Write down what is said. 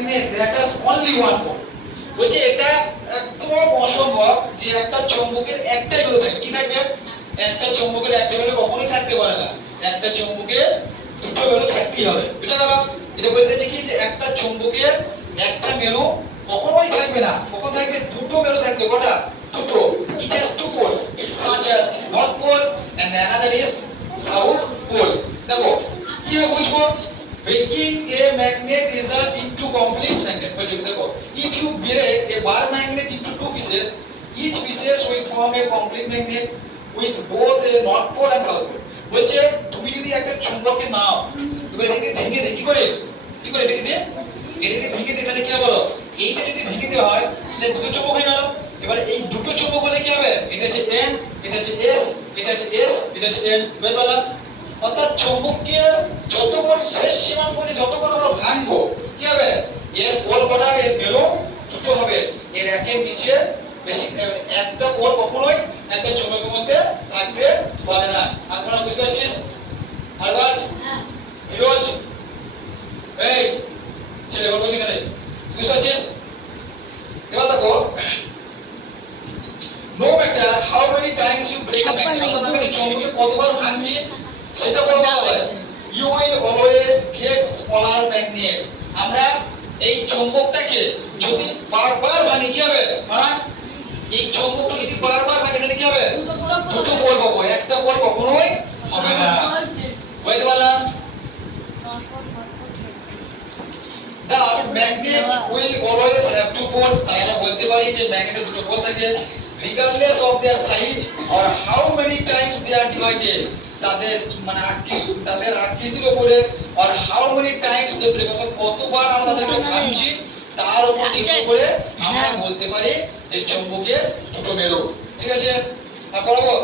magnet that has only one pole. বলছে এটা একদম অসম্ভব যে একটা চৌম্বকের একটাই মেরু থাকে। কি থাকবে? একটা চৌম্বকের একটা মেরু কখনোই থাকতে পারে না। একটা চৌম্বকের দুটো মেরু থাকতেই হবে। বুঝা গেল? এটা বলতে চাইছে কি যে একটা চৌম্বকের একটা মেরু কখনোই থাকবে না। কখন থাকবে? দুটো মেরু থাকবে। কটা? দুটো। It has two poles such as north pole and another is south pole. দেখো কি হবে বুঝবো? Breaking a magnet result into complex magnet. বলছে দেখো, if you break a bar magnet into two pieces, each pieces will form a complete magnet with both a north pole and south pole. বলছে তুমি যদি একটা চুম্বককে নাও, এবার এটাকে ভেঙে দে, কি করে এটাকে দিয়ে? এটাকে ভেঙে দে, তাহলে কি হবে বলো? এইটা যদি ভেঙে দেওয়া হয় তাহলে দুটো চুম্বক হয়ে গেল। এবার এই দুটো চুম্বক হলে কি হবে? এটা হচ্ছে N, এটা হচ্ছে S, এটা হচ্ছে S, এটা হচ্ছে N। বুঝতে পারলাম? অর্থাৎ চৌম্বককে যতক্ষণ শেষ সীমা পর্যন্ত যতক্ষণ আমরা ভাঙবো কি হবে? এর পোল কটা হবে? এর মেরু দুটো হবে। এর একের নিচে বেশি একটা পোল কখনোই একটা চৌম্বকের মধ্যে থাকতে পারে না। আপনারা বুঝতে পারছিস? আরবাজ, ফিরোজ, এই ছেলে বল বুঝি না, বুঝতে পারছিস? এবার দেখো, no matter how many times you break a magnet, অর্থাৎ চৌম্বককে কতবার ভাঙছি সেটা বলতে হবে। You will always get smaller magnet. আমরা এই চৌম্বকটাকে যদি বারবার ভাঙি কি হবে? হ্যাঁ, এই চৌম্বকটা যদি বারবার ভাঙি তাহলে কি হবে? দুটো পোল পাবো, একটা পোল কখনোই হবে না। বুঝতে পারলাম? Thus magnet will always have two poles. তাই আমরা বলতে পারি যে ম্যাগনেটের দুটো পোল থাকে regardless of their size or how many times they are divided. তাদের মানে তাদের আকৃতির উপরে or how many times they break, কতবার আমরা তাদেরকে ভাঙছি তার উপর নির্ভর করে আমরা বলতে পারি যে চৌম্বকের দুটো মেরু। ঠিক আছে? আর পড়াবো?